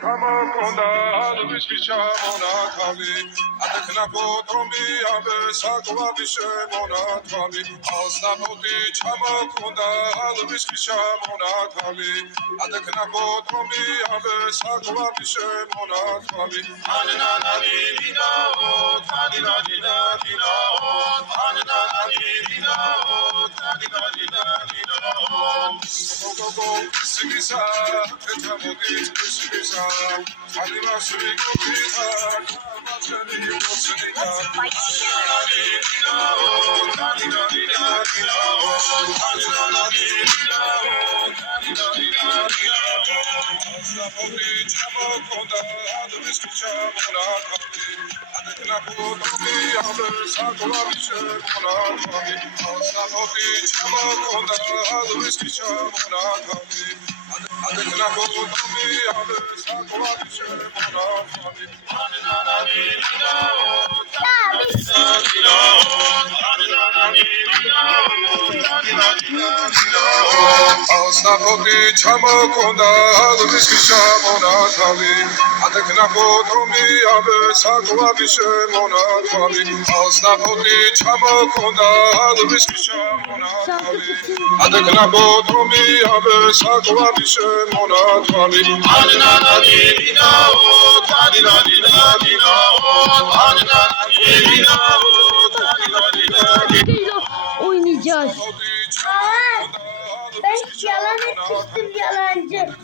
Kamokonda alvishkicha monatami adeknako tromi abe sakwa bishe monatami alsapoti chamokonda alvishkicha monatami adeknako tromi abe sakwa bishe monatami anana nina o tanina nina nina o anana nina o tanina nina nina o go sigisa etamodi sigisa Alima Surigo Pita, Matani Yosinita, Nina, Nina, Sapori Chamo Konda, the Miskicha Monakami, and the Knapotomi, and the Sakura Monakami, Sapori Chamo Konda, the Miskicha Monakami, and the Knapotomi, and the Sakura Monakami, Sapoti Chamakonda, Lubiski Monatali, and the Knapotomi, Abe Sakwa Bishe Monatali, Sapoti Chamakonda, Lubiski Monatali, and the Knapotomi, Abe Sakwa Bishe Monatali, Anana Nina, Tanina Nina, Oynayacağız. Ben yalan etmiştim yalancı.